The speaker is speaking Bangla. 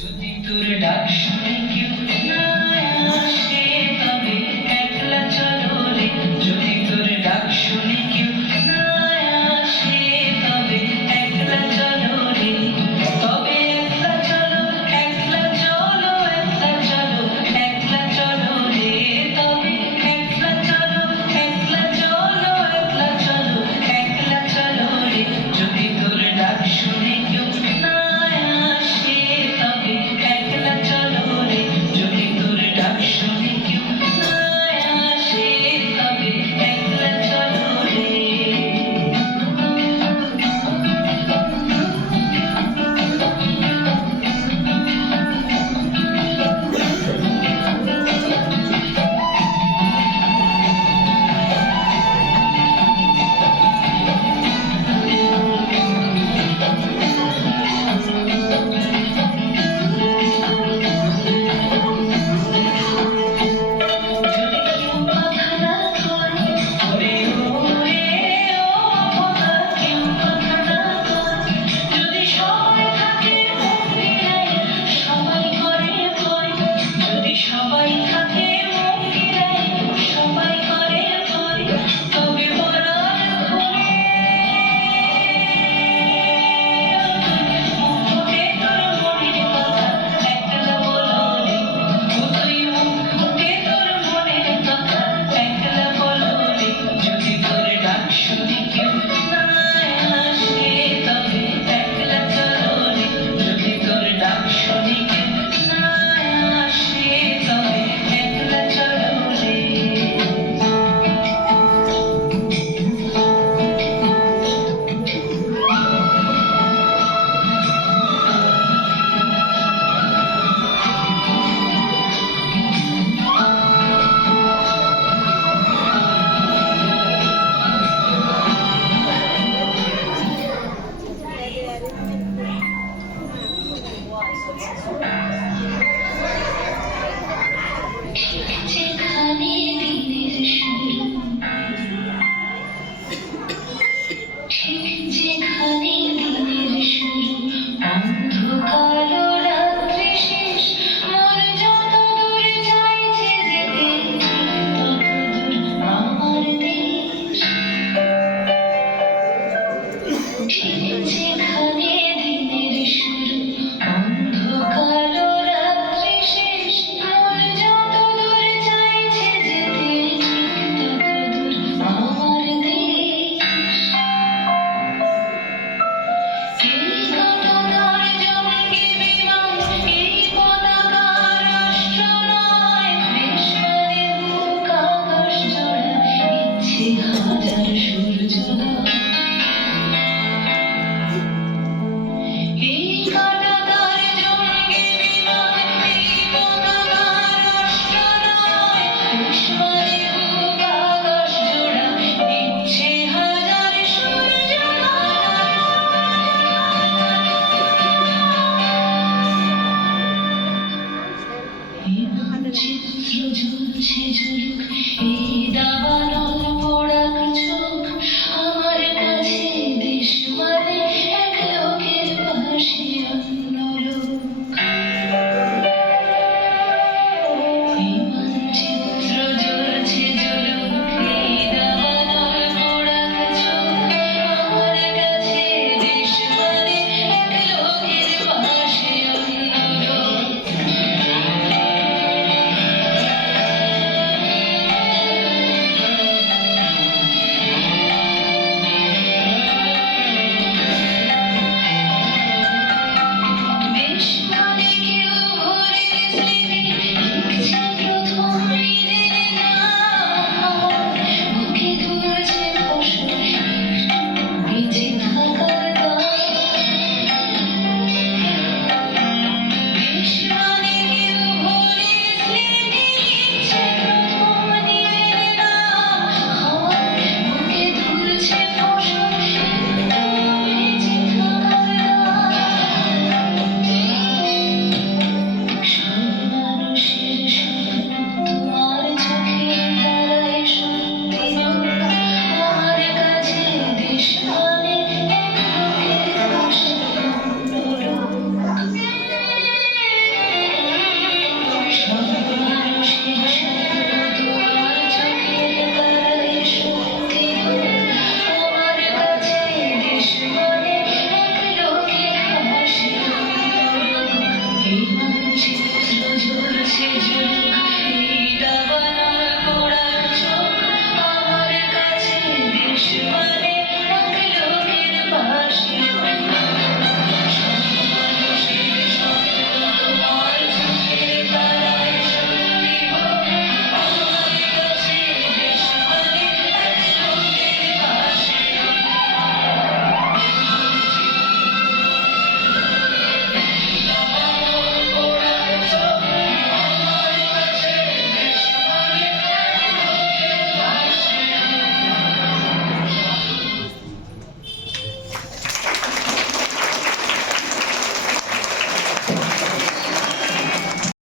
যদি তোর ডাক শুনে কেউ না আসে তবে একলা চলো রে। যদি তোর ডাক শুনে কেউ না আসে তবে একলা চলো রে। তবে একলা চলো, একলা চলো, একলা চলো, একলা চলো রে। তবে একলা চলো, একলা চলো, একলা চলো, একলা চলো রে। যদি তোর ডাক শুনে কেউ না আসে তবে একলা চলো রে। যদি তোর ডাক শুনে কেউ না আসে তবে একলা চলো রে। সবাই থাকে মুখ ফিরায়, সবাই করে ভয়, তবে মরার ঘরে মুখে তোর মনের কথা একলা বলো রে। তুই মুখে তোর মনের কথা একলা বলো রে। যদি তোর ডাক শুনে কেউ না আসে তবে একলা চলো রে। যদি তোর ডাক শুনে কেউ না আসে তবে একলা চলো রে। যেখানে দিনের শুরু, ঠিক যেখানে